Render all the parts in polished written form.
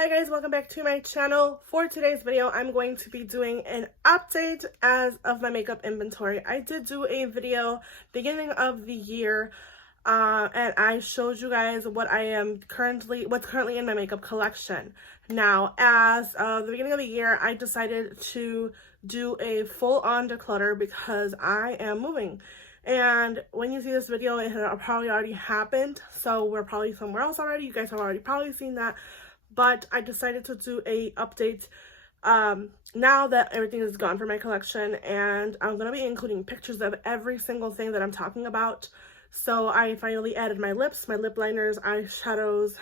Hi guys, welcome back to my channel. For today's video, I'm going to be doing an update of my makeup inventory. I did do a video beginning of the year and I showed you guys what's currently in my makeup collection. Now, as of the beginning of the year, I decided to do a full-on declutter because I am moving. And when you see this video, it had probably already happened, so we're probably somewhere else already. You guys have already probably seen that. But I decided to do a update now that everything is gone from my collection, and I'm going to be including pictures of every single thing that I'm talking about. So I finally added my lips, my lip liners, eyeshadows,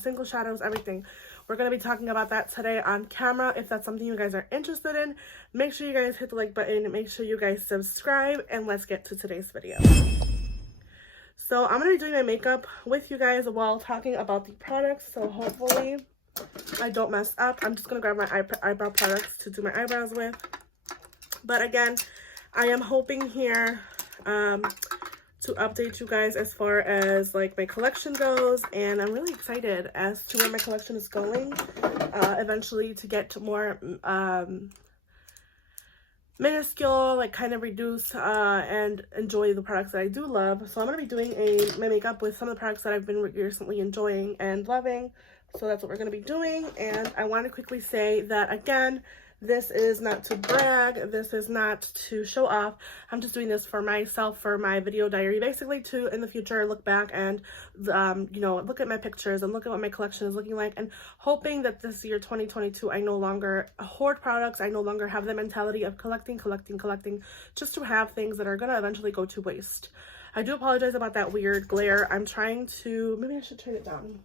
single shadows, everything. We're going to be talking about that today on camera. If that's something you guys are interested in, make sure you guys hit the like button, make sure you guys subscribe, and let's get to today's video. So I'm going to be doing my makeup with you guys while talking about the products, so hopefully I don't mess up. I'm just going to grab my eyebrow products to do my eyebrows with. But again, I am hoping here to update you guys as far as like my collection goes, and I'm really excited as to where my collection is going eventually, to get more minuscule, like kind of reduce and enjoy the products that I do love. So I'm going to be doing my makeup with some of the products that I've been recently enjoying and loving. So that's what we're going to be doing. And I want to quickly say that, again, this is not to brag, this is not to show off. I'm just doing this for myself, for my video diary, basically to in the future look back and you know, look at my pictures and look at what my collection is looking like, and hoping that this year 2022 I no longer hoard products. I no longer have the mentality of collecting just to have things that are gonna eventually go to waste. I do apologize about that weird glare. I'm trying to, maybe I should turn it down.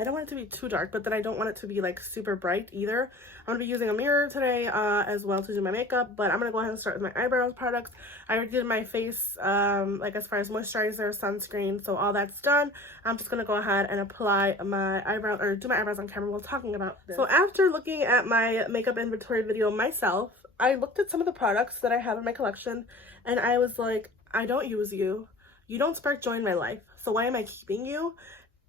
I don't want it to be too dark, but then I don't want it to be like super bright either. I'm going to be using a mirror today as well to do my makeup, but I'm going to go ahead and start with my eyebrows products. I already did my face, like as far as moisturizer, sunscreen, so all that's done. I'm just going to go ahead and apply my eyebrows, or do my eyebrows on camera while talking about this. So after looking at my makeup inventory video myself, I looked at some of the products that I have in my collection, and I was like, I don't use you. You don't spark joy in my life, so why am I keeping you?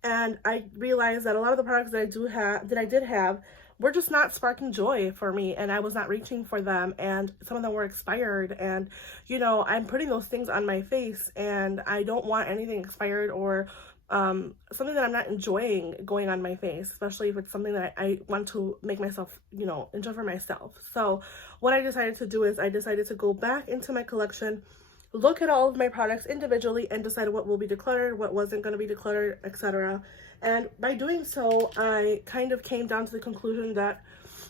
And I realized that a lot of the products that I did have were just not sparking joy for me, and I was not reaching for them, and some of them were expired, and you know, I'm putting those things on my face and I don't want anything expired or something that I'm not enjoying going on my face, especially if it's something that I want to make myself, you know, enjoy for myself. So what I decided to do is I decided to go back into my collection, look at all of my products individually, and decide what will be decluttered, what wasn't going to be decluttered, etc. And by doing so, I kind of came down to the conclusion that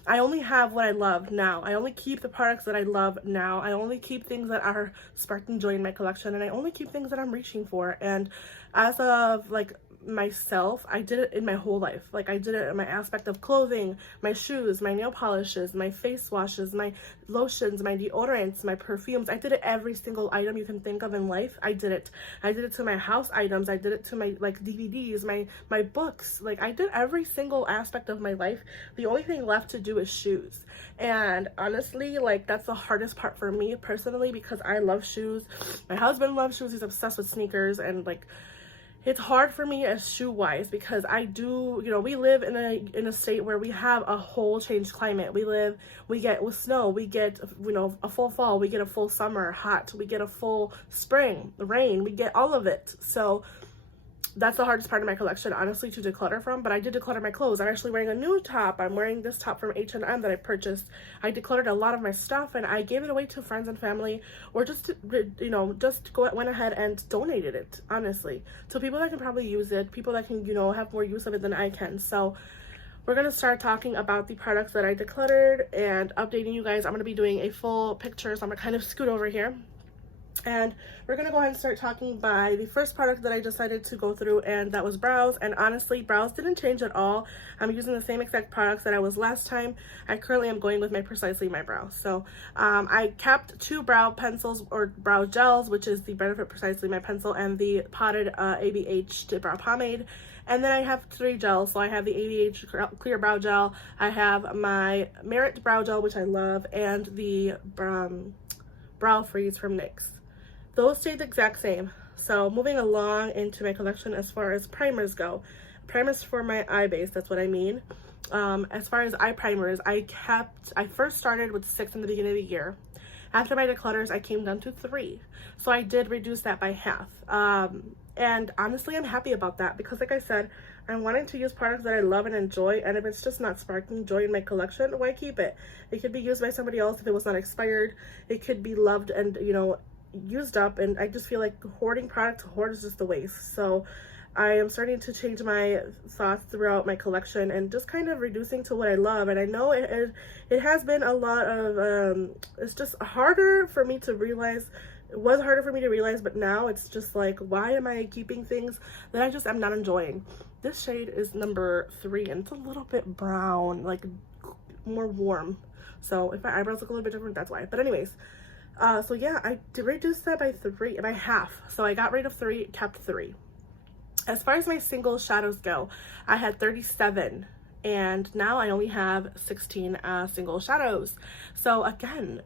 I only have what I love now. I only keep the products that I love now. I only keep things that are sparking joy in my collection, and I only keep things that I'm reaching for. And as of like myself, I did it in my whole life. Like I did it in my aspect of clothing, my shoes, my nail polishes, my face washes, my lotions, my deodorants, my perfumes. I did it every single item you can think of in life. I did it to my house items. I did it to my like DVDs, my books. Like I did every single aspect of my life. The only thing left to do is shoes. And honestly, like that's the hardest part for me personally, because I love shoes. My husband loves shoes. He's obsessed with sneakers, and like it's hard for me as shoe wise, because I do, you know, we live in a state where we have a whole changed climate. We get with snow, we get, you know, a full fall, we get a full summer hot, we get a full spring rain, we get all of it. So that's the hardest part of my collection, honestly, to declutter from. But I did declutter my clothes. I'm actually wearing a new top. I'm wearing this top from H&M that I purchased. I decluttered a lot of my stuff, and I gave it away to friends and family, or just, you know, went ahead and donated it, honestly, to people that can probably use it, people that can, you know, have more use of it than I can. So we're going to start talking about the products that I decluttered and updating you guys. I'm going to be doing a full picture, so I'm going to kind of scoot over here. And we're going to go ahead and start talking by the first product that I decided to go through, and that was brows. And honestly, brows didn't change at all. I'm using the same exact products that I was last time. I currently am going with Precisely My Brows. So I kept 2 brow pencils, or brow gels, which is the Benefit Precisely My Pencil and the Potted ABH Brow Pomade. And then I have 3 gels. So I have the ABH Clear Brow Gel, I have my Merit Brow Gel, which I love, and the Brow Freeze from NYX. Those stayed the exact same. So moving along into my collection as far as primers go. Primers for my eye base, that's what I mean. As far as eye primers, I first started with 6 in the beginning of the year. After my declutters, I came down to 3. So I did reduce that by half. And honestly, I'm happy about that because like I said, I'm wanting to use products that I love and enjoy, and if it's just not sparking joy in my collection, why keep it? It could be used by somebody else if it was not expired. It could be loved and, you know, used up, and I just feel like hoarding product to hoard is just a waste. So I am starting to change my thoughts throughout my collection and just kind of reducing to what I love. And I know it has been a lot of, it's just harder for me to realize. It was harder for me to realize, but now it's just like, why am I keeping things that I just am not enjoying? This shade is number 3, and it's a little bit brown, like more warm. So if my eyebrows look a little bit different, that's why. But anyways, so yeah, I did reduce that by half. So I got rid of 3, kept 3. As far as my single shadows go, I had 37, and now I only have 16 single shadows. So again,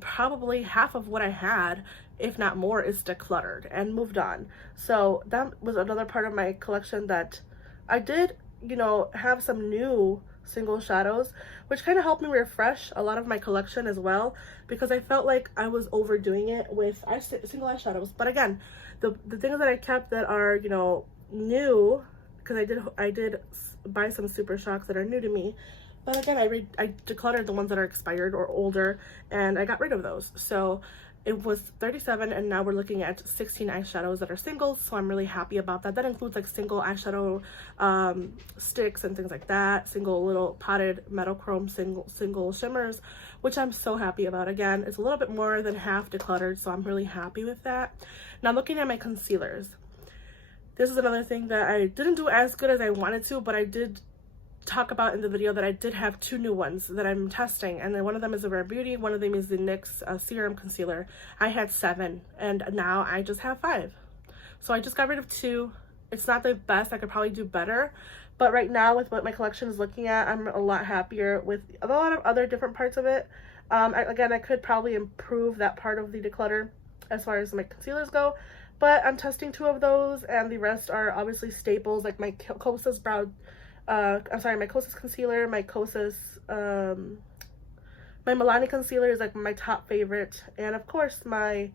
probably half of what I had, if not more, is decluttered and moved on. So that was another part of my collection that I did, you know, have some new single shadows, which kind of helped me refresh a lot of my collection as well, because I felt like I was overdoing it with single eyeshadows. But again, the things that I kept that are, you know, new, because I did buy some Super Shocks that are new to me. But again, I decluttered the ones that are expired or older, and I got rid of those. So it was 37, and now we're looking at 16 eyeshadows that are singles, so I'm really happy about that. That includes like single eyeshadow sticks and things like that, single little potted metal chrome single shimmers, which I'm so happy about. Again, it's a little bit more than half decluttered, so I'm really happy with that. Now looking at my concealers, this is another thing that I didn't do as good as I wanted to, but I did talk about in the video that I did have 2 new ones that I'm testing, and then one of them is a Rare Beauty, one of them is the NYX serum concealer. I had 7, and now I just have 5. So I just got rid of 2. It's not the best, I could probably do better, but right now with what my collection is looking at, I'm a lot happier with a lot of other different parts of it. Again, I could probably improve that part of the declutter as far as my concealers go, but I'm testing 2 of those, and the rest are obviously staples, like my Kosas my Kosas concealer, my Kosas, my Milani concealer is like my top favorite, and of course my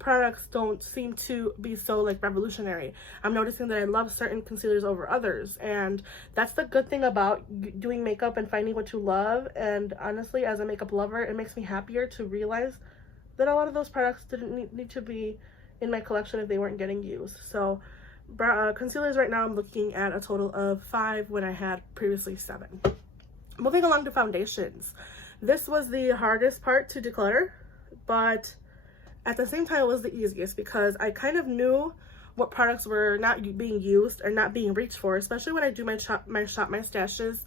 products don't seem to be so like revolutionary. I'm noticing that I love certain concealers over others, and that's the good thing about doing makeup and finding what you love. And honestly, as a makeup lover, it makes me happier to realize that a lot of those products didn't need to be in my collection if they weren't getting used. So concealers right now I'm looking at a total of 5 when I had previously 7. Moving along to foundations. This was the hardest part to declutter, but at the same time it was the easiest because I kind of knew what products were not being used or not being reached for, especially when I do my shop my stashes,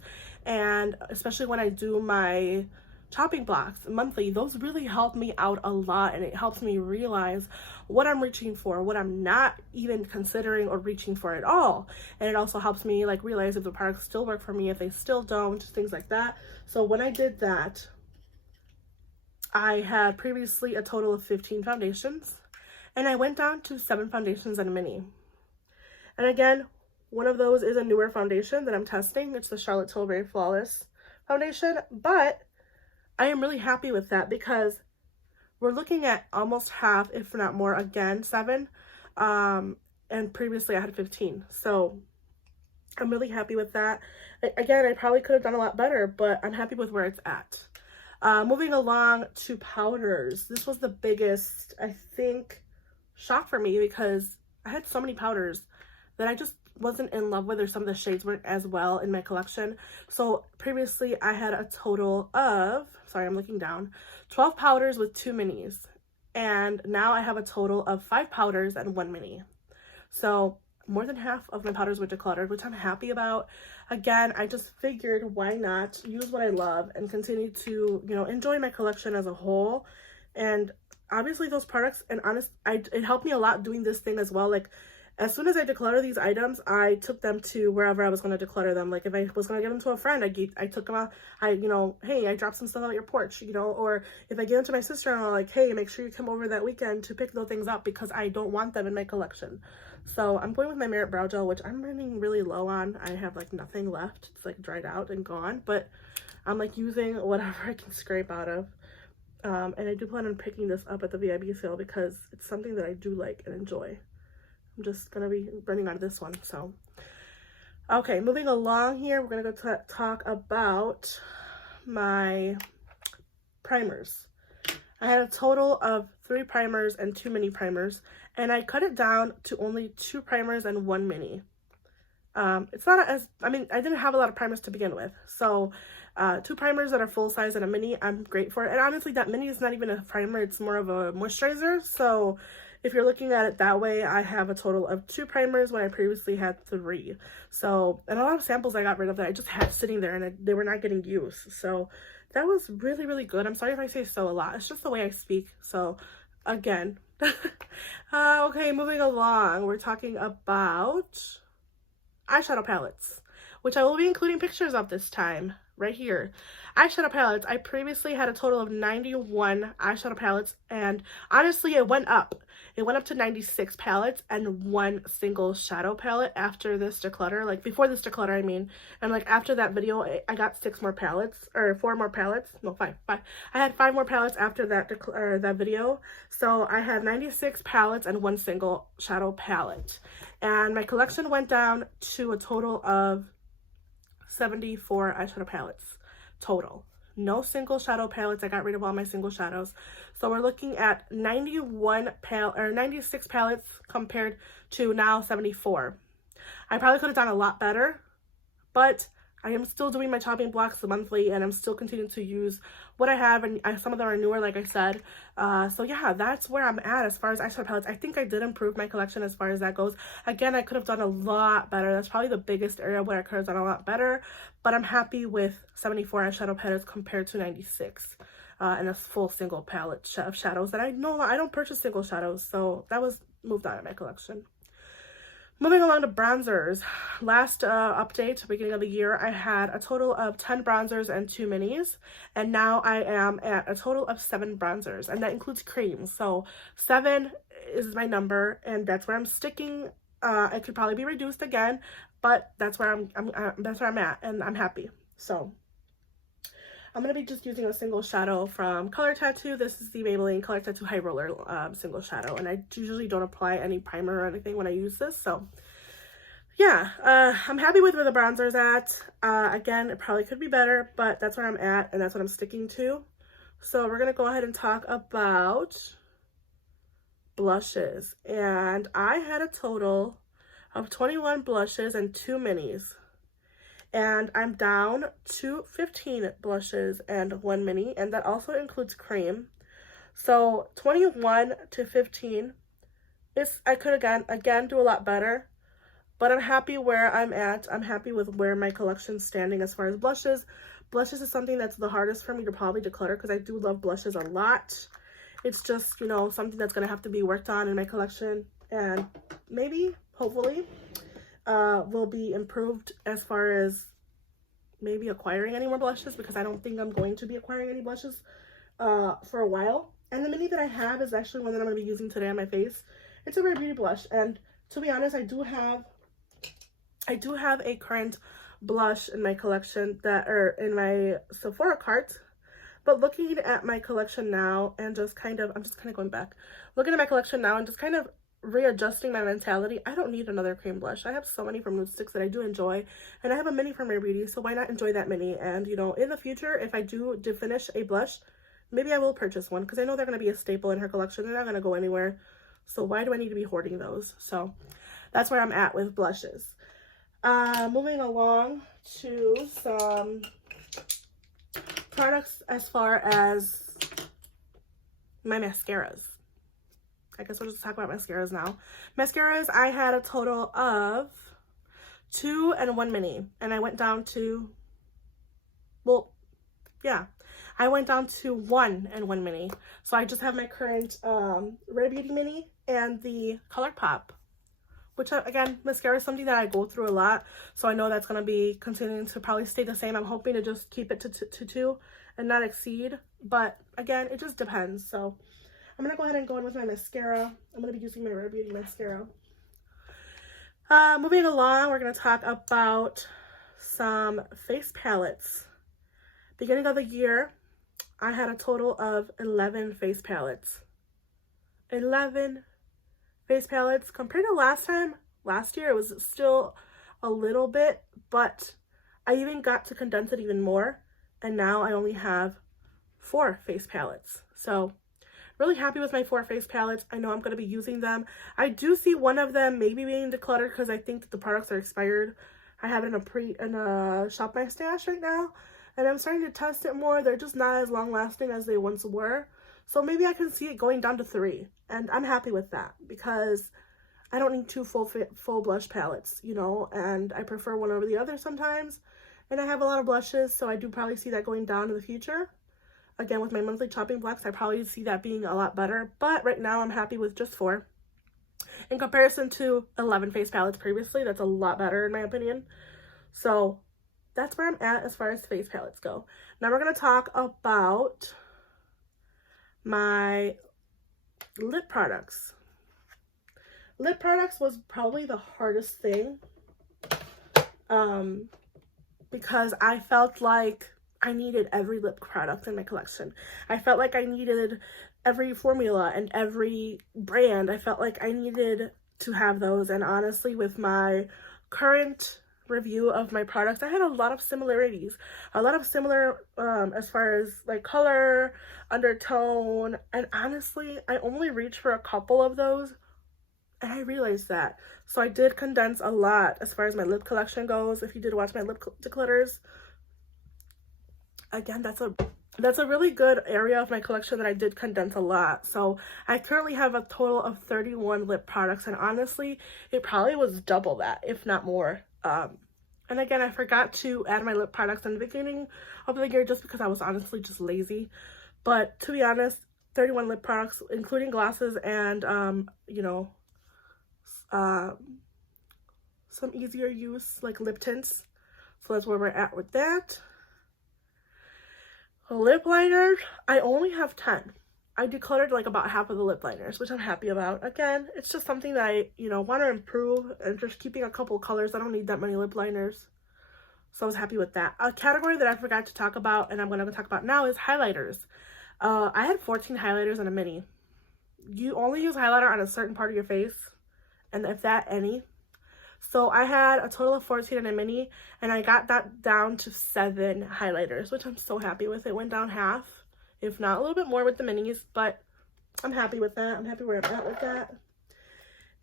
and especially when I do my chopping blocks monthly. Those really help me out a lot, and it helps me realize what I'm reaching for, what I'm not even considering or reaching for at all. And it also helps me like realize if the products still work for me, if they still don't, things like that. So when I did that, I had previously a total of 15 foundations, and I went down to 7 foundations and a mini. And again, one of those is a newer foundation that I'm testing. It's the Charlotte Tilbury Flawless foundation, but I am really happy with that because we're looking at almost half, if not more, again, 7, and previously I had 15. So I'm really happy with that. Again, I probably could have done a lot better, but I'm happy with where it's at. Moving along to powders. This was the biggest, I think, shock for me because I had so many powders that I just wasn't in love with, or some of the shades weren't as well in my collection. So previously I had a total of, sorry, I'm looking down, 12 powders with 2 minis. And now I have a total of 5 powders and 1 mini. So more than half of my powders were decluttered, which I'm happy about. Again, I just figured why not use what I love and continue to, you know, enjoy my collection as a whole. And obviously those products, and it helped me a lot doing this thing as well. Like, as soon as I declutter these items, I took them to wherever I was going to declutter them. Like if I was going to give them to a friend, I took them out. You know, hey, I dropped some stuff on your porch, you know, or if I give them to my sister-in-law, like, hey, make sure you come over that weekend to pick those things up because I don't want them in my collection. So I'm going with my Merit Brow Gel, which I'm running really low on. I have like nothing left. It's like dried out and gone, but I'm like using whatever I can scrape out of. And I do plan on picking this up at the VIB sale because it's something that I do like and enjoy. I'm just gonna be running out of this one, so. Okay, moving along here, we're gonna go talk about my primers. I had a total of 3 primers and 2 mini primers, and I cut it down to only 2 primers and 1 mini. It's not as, I mean, I didn't have a lot of primers to begin with, so 2 primers that are full size and a mini, I'm great for it. And honestly, that mini is not even a primer, it's more of a moisturizer. So if you're looking at it that way, I have a total of 2 primers when I previously had 3. So, and a lot of samples I got rid of that I just had sitting there and they were not getting used. So that was really, really good. I'm sorry if I say so a lot. It's just the way I speak. So again, okay, moving along, we're talking about eyeshadow palettes, which I will be including pictures of this time right here. Eyeshadow palettes, I previously had a total of 91 eyeshadow palettes, and honestly it went up to 96 palettes and 1 single shadow palette after this declutter, like before this declutter I mean, and like after that video I got 6 more palettes, or 4 more palettes, no 5 I had 5 more palettes after that that video. So I had 96 palettes and 1 single shadow palette, and my collection went down to a total of 74 eyeshadow palettes total. No single shadow palettes. I got rid of all my single shadows. So we're looking at 96 palettes compared to now 74. I probably could have done a lot better, but I am still doing my chopping blocks monthly, and I'm still continuing to use what I have, and some of them are newer, like I said. So yeah, that's where I'm at as far as eyeshadow palettes. I think I did improve my collection as far as that goes. Again, I could have done a lot better. That's probably the biggest area where I could have done a lot better, but I'm happy with 74 eyeshadow palettes compared to 96. And a full single palette of shadows that I don't purchase single shadows, so that was moved out of my collection. Moving along to bronzers. Last update, beginning of the year, I had a total of 10 bronzers and 2 minis, and now I am at a total of 7 bronzers, and that includes creams. So 7 is my number, and that's where I'm sticking. It could probably be reduced again, but that's where I'm at, and I'm happy. So I'm going to be just using a single shadow from Color Tattoo. This is the Maybelline Color Tattoo High Roller single shadow, and I usually don't apply any primer or anything when I use this. So yeah, I'm happy with where the bronzer's at. Again, it probably could be better, but that's where I'm at, and that's what I'm sticking to. So we're going to go ahead and talk about blushes. And I had a total of 21 blushes and 2 minis. And I'm down to 15 blushes and 1 mini, and that also includes cream. So 21 to 15 I could again do a lot better, but I'm happy where I'm at. I'm happy with where my collection's standing as far as blushes. Blushes is something that's the hardest for me to probably declutter because I do love blushes a lot. It's just, you know, something that's gonna have to be worked on in my collection, and maybe, hopefully, will be improved as far as maybe acquiring any more blushes, because I don't think I'm going to be acquiring any blushes for a while. And the mini that I have is actually one that I'm going to be using today on my face. It's a Rare Beauty blush, and to be honest, I do have a current blush in my collection in my Sephora cart. But looking at my collection now and I'm just kind of going back, looking at my collection now and just kind of readjusting my mentality, I don't need another cream blush. I have so many from Nude Sticks that I do enjoy, and I have a mini from Rare Beauty, so why not enjoy that mini? And you know, in the future, if I do finish a blush, maybe I will purchase one, because I know they're going to be a staple in her collection. They're not going to go anywhere, so why do I need to be hoarding those? So that's where I'm at with blushes. Moving along to some products as far as my mascaras. I guess we'll just talk about mascaras now. Mascaras, I had a total of 2 and 1 mini, and I went down to, well, yeah, I went down to 1 and 1 mini. So I just have my current Rare Beauty mini and the ColourPop, which again, mascara is something that I go through a lot, so I know that's going to be continuing to probably stay the same. I'm hoping to just keep it to 2 and not exceed, but again, it just depends. So I'm going to go ahead and go in with my mascara. I'm going to be using my Rare Beauty mascara. Moving along, we're going to talk about some face palettes. Beginning of the year, I had a total of 11 face palettes. 11 face palettes. Compared to last year, it was still a little bit, but I even got to condense it even more. And now I only have 4 face palettes. So really happy with my 4 face palettes. I know I'm going to be using them. I do see one of them maybe being decluttered because I think that the products are expired. I have it in a Shop My Stash right now, and I'm starting to test it more. They're just not as long lasting as they once were. So maybe I can see it going down to 3, and I'm happy with that because I don't need 2 full blush palettes, you know, and I prefer one over the other sometimes. And I have a lot of blushes, so I do probably see that going down in the future. Again, with my monthly chopping blocks, I probably see that being a lot better. But right now, I'm happy with just 4. In comparison to 11 face palettes previously, that's a lot better in my opinion. So that's where I'm at as far as face palettes go. Now we're going to talk about my lip products. Lip products was probably the hardest thing because I felt like I needed every lip product in my collection. I felt like I needed every formula and every brand. I felt like I needed to have those, and honestly, with my current review of my products, I had a lot of similarities, a lot of similar as far as like color, undertone, and honestly, I only reached for a couple of those, and I realized that. So I did condense a lot as far as my lip collection goes. If you did watch my lip declutters, again, that's a really good area of my collection that I did condense a lot. So I currently have a total of 31 lip products, and honestly, it probably was double that, if not more. And again, I forgot to add my lip products in the beginning of the year just because I was honestly just lazy. But to be honest, 31 lip products, including glosses and, you know, some easier use like lip tints. So that's where we're at with that. Lip liners, I only have 10. I decluttered like about half of the lip liners, which I'm happy about. Again, it's just something that I, you know, want to improve, and just keeping a couple colors. I don't need that many lip liners. So I was happy with that. A category that I forgot to talk about, and I'm going to talk about now, is highlighters. I had 14 highlighters in a mini. You only use highlighter on a certain part of your face, and if that, any. So I had a total of 14 in a mini, and I got that down to 7 highlighters, which I'm so happy with. It went down half, if not a little bit more with the minis, but I'm happy with that. I'm happy where I'm at with that.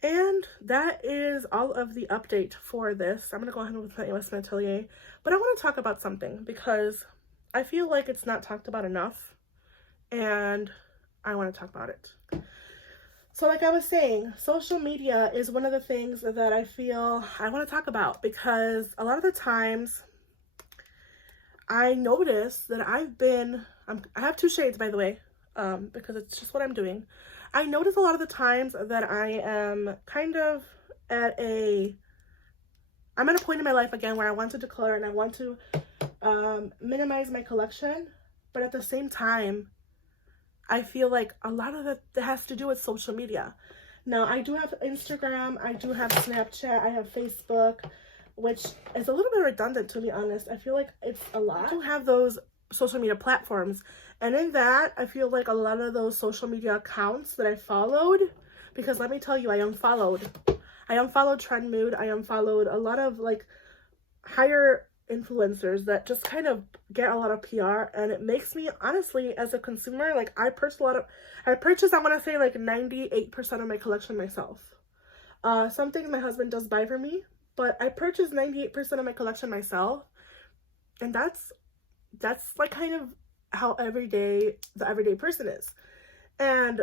And that is all of the update for this. I'm going to go ahead with my investment atelier, but I want to talk about something because I feel like it's not talked about enough, and I want to talk about it. So like I was saying, social media is one of the things that I feel I want to talk about because a lot of the times I notice that I have 2 shades, by the way, because it's just what I'm doing. I notice a lot of the times that I am kind of I'm at a point in my life again where I want to declutter and I want to minimize my collection, but at the same time, I feel like a lot of that has to do with social media. Now, I do have Instagram, I do have Snapchat, I have Facebook, which is a little bit redundant, to be honest. I feel like it's a lot. I do have those social media platforms, and in that, I feel like a lot of those social media accounts that I followed, because let me tell you, I unfollowed Trend Mood, I unfollowed a lot of like higher influencers that just kind of get a lot of PR, and it makes me, honestly, as a consumer, like I purchase I want to say like 98% of my collection myself. Some things my husband does buy for me, but I purchase 98% of my collection myself, and that's like kind of how the everyday person is. And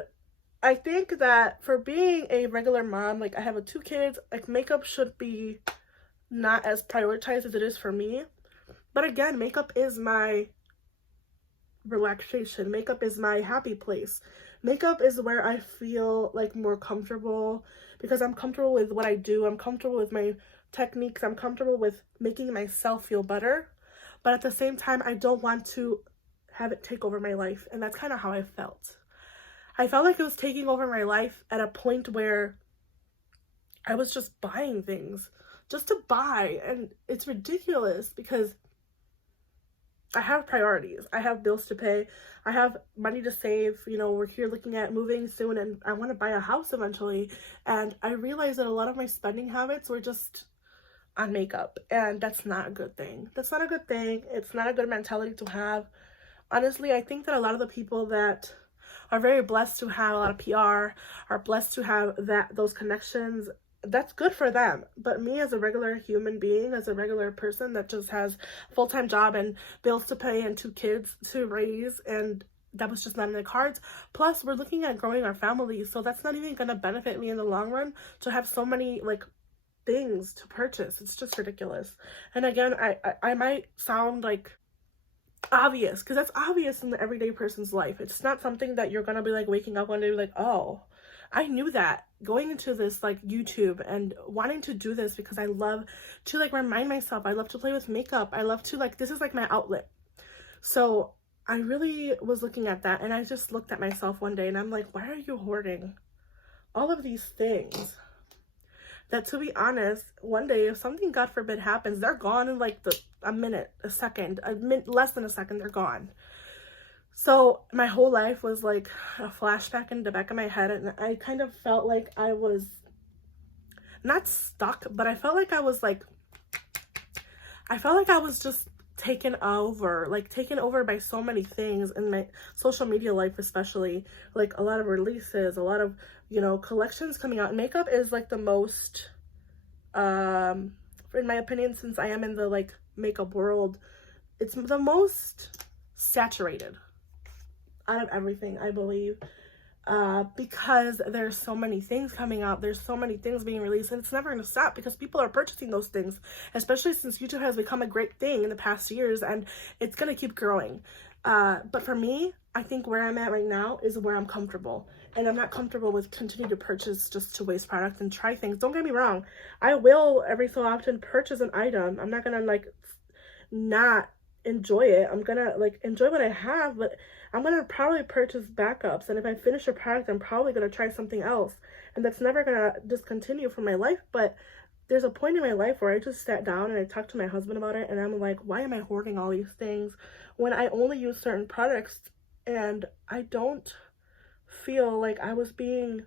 I think that for being a regular mom, like I have 2 kids, like makeup should be not as prioritized as it is for me. But again, makeup is my relaxation. Makeup is my happy place. Makeup is where I feel like more comfortable because I'm comfortable with what I do. I'm comfortable with my techniques. I'm comfortable with making myself feel better. But at the same time, I don't want to have it take over my life. And that's kind of how I felt. I felt like it was taking over my life at a point where I was just buying things just to buy, and it's ridiculous because I have priorities. I have bills to pay. I have money to save. You know, we're here looking at moving soon and I want to buy a house eventually. And I realized that a lot of my spending habits were just on makeup, and that's not a good thing. That's not a good thing. It's not a good mentality to have. Honestly, I think that a lot of the people that are very blessed to have a lot of PR, are blessed to have those connections, that's good for them. But me as a regular human being, as a regular person that just has a full-time job and bills to pay and 2 kids to raise, and that was just not in the cards. Plus, we're looking at growing our family, so that's not even going to benefit me in the long run to have so many like things to purchase. It's just ridiculous. And again, I might sound like obvious, because that's obvious in the everyday person's life. It's not something that you're gonna be like waking up one day like, oh, I knew that going into this like YouTube and wanting to do this because I love to like remind myself, I love to play with makeup, I love to like, this is like my outlet. So I really was looking at that, and I just looked at myself one day and I'm like, why are you hoarding all of these things that, to be honest, one day if something, God forbid, happens, they're gone in like a minute, a second, less than a second, they're gone. So my whole life was like a flashback in the back of my head, and I kind of felt like I was not stuck, but I felt like I was just taken over by so many things in my social media life, especially like a lot of releases, a lot of, you know, collections coming out. Makeup is like the most in my opinion, since I am in the like makeup world, it's the most saturated out of everything, I believe, because there's so many things coming out, there's so many things being released, and it's never going to stop because people are purchasing those things, especially since YouTube has become a great thing in the past years, and it's going to keep growing. But for me, I think where I'm at right now is where I'm comfortable, and I'm not comfortable with continuing to purchase just to waste products and try things. Don't get me wrong, I will every so often purchase an item. I'm not gonna like not enjoy it. I'm gonna like enjoy what I have, but I'm gonna probably purchase backups, and if I finish a product, I'm probably gonna try something else, and that's never gonna discontinue from my life. But there's a point in my life where I just sat down and I talked to my husband about it, and I'm like, why am I hoarding all these things when I only use certain products, and I don't feel like I was being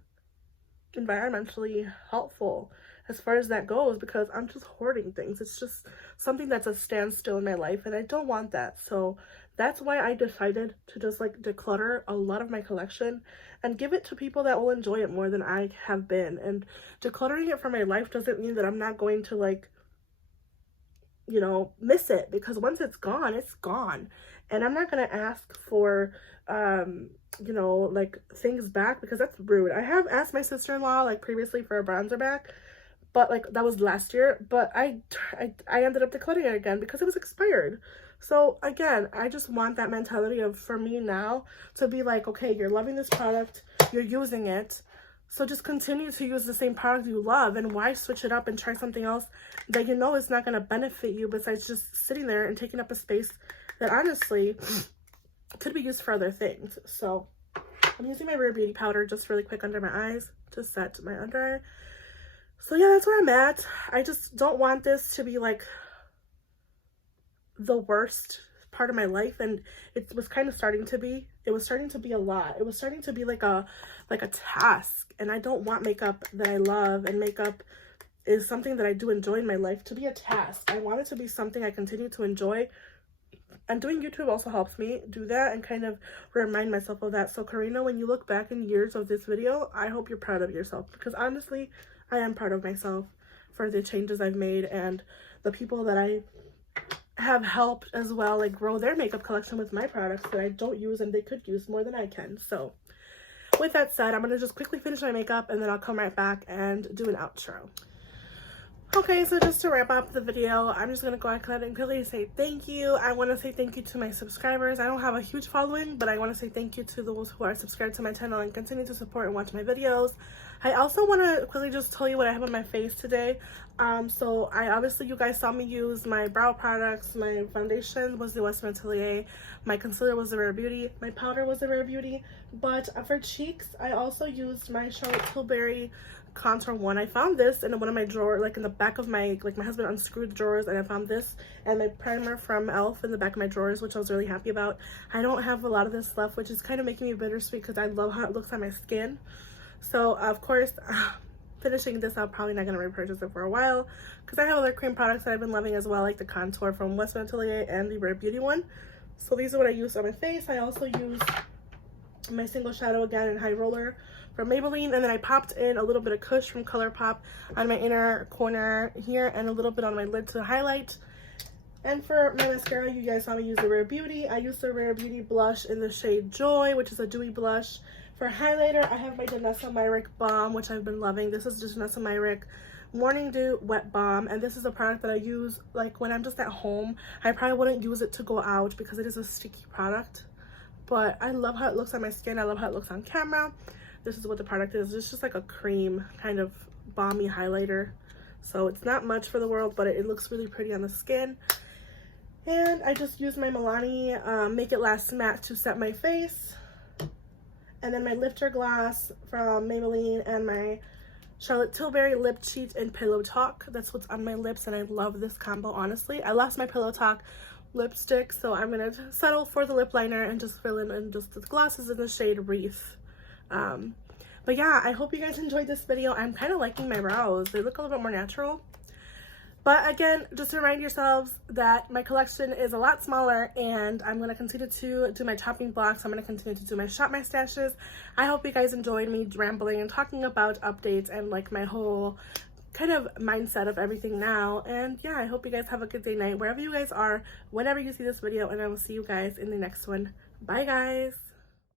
environmentally helpful as far as that goes, because I'm just hoarding things. It's just something that's a standstill in my life, and I don't want that. So that's why I decided to just like declutter a lot of my collection and give it to people that will enjoy it more than I have been. And decluttering it from my life doesn't mean that I'm not going to like, you know, miss it, because once it's gone, it's gone. And I'm not going to ask for you know, like things back, because that's rude. I have asked my sister-in-law like previously for a bronzer back, but like that was last year, but I ended up decluttering it again because it was expired. So again, I just want that mentality of, for me now, to be like, okay, you're loving this product, you're using it, so just continue to use the same product you love, and why switch it up and try something else that you know is not going to benefit you, besides just sitting there and taking up a space that honestly could be used for other things. So I'm using my Rare Beauty powder just really quick under my eyes to set my under eye. So yeah, that's where I'm at. I just don't want this to be like the worst part of my life, and it was kind of starting to be. It was starting to be a lot. It was starting to be like a task, and I don't want makeup that I love, and makeup is something that I do enjoy in my life, to be a task. I want it to be something I continue to enjoy. And doing YouTube also helps me do that and kind of remind myself of that. So Karina, when you look back in years of this video, I hope you're proud of yourself, because honestly, I am proud of myself for the changes I've made and the people that I have helped as well, like grow their makeup collection with my products that I don't use and they could use more than I can. So with that said, I'm going to just quickly finish my makeup, and then I'll come right back and do an outro. Okay, so just to wrap up the video, I'm just going to go ahead and quickly say thank you. I want to say thank you to my subscribers. I don't have a huge following, but I want to say thank you to those who are subscribed to my channel and continue to support and watch my videos. I also want to quickly just tell you what I have on my face today. So obviously you guys saw me use my brow products. My foundation was the Western Atelier. My concealer was the Rare Beauty. My powder was the Rare Beauty. But for cheeks, I also used my Charlotte Tilbury contour one. I found this in one of my drawers, like in the back of my, like my husband unscrewed the drawers, and I found this and my primer from e.l.f. in the back of my drawers, which I was really happy about. I don't have a lot of this left, which is kind of making me bittersweet because I love how it looks on my skin. So of course, finishing this, I'm probably not going to repurchase it for a while because I have other cream products that I've been loving as well, like the contour from Westman Atelier and the Rare Beauty one. So these are what I use on my face. I also use my single shadow again in High Roller from Maybelline, and then I popped in a little bit of Kush from ColourPop on my inner corner here and a little bit on my lid to highlight. And for my mascara, you guys saw me use the Rare Beauty. I used the Rare Beauty blush in the shade Joy, which is a dewy blush. For highlighter, I have my Danessa Myricks Balm, which I've been loving. This is just Danessa Myricks Morning Dew Wet Balm, and this is a product that I use like when I'm just at home. I probably wouldn't use it to go out because it is a sticky product, but I love how it looks on my skin. I love how it looks on camera. This is what the product is. It's just like a cream kind of balmy highlighter, so it's not much for the world, but it looks really pretty on the skin. And I just used my Milani Make It Last Matte to set my face, and then my lifter gloss from Maybelline, and my Charlotte Tilbury Lip Cheat and Pillow Talk. That's what's on my lips, and I love this combo, honestly. I lost my Pillow Talk lipstick, so I'm gonna settle for the lip liner and just fill in just the glosses in the shade Wreath. But yeah, I hope you guys enjoyed this video. I'm kind of liking my brows. They look a little bit more natural. But again, just to remind yourselves that my collection is a lot smaller, and I'm going to continue to do my chopping blocks. I'm going to continue to do my shop my stashes. I hope you guys enjoyed me rambling and talking about updates and like my whole kind of mindset of everything now. And yeah, I hope you guys have a good day, night, wherever you guys are, whenever you see this video, and I will see you guys in the next one. Bye guys.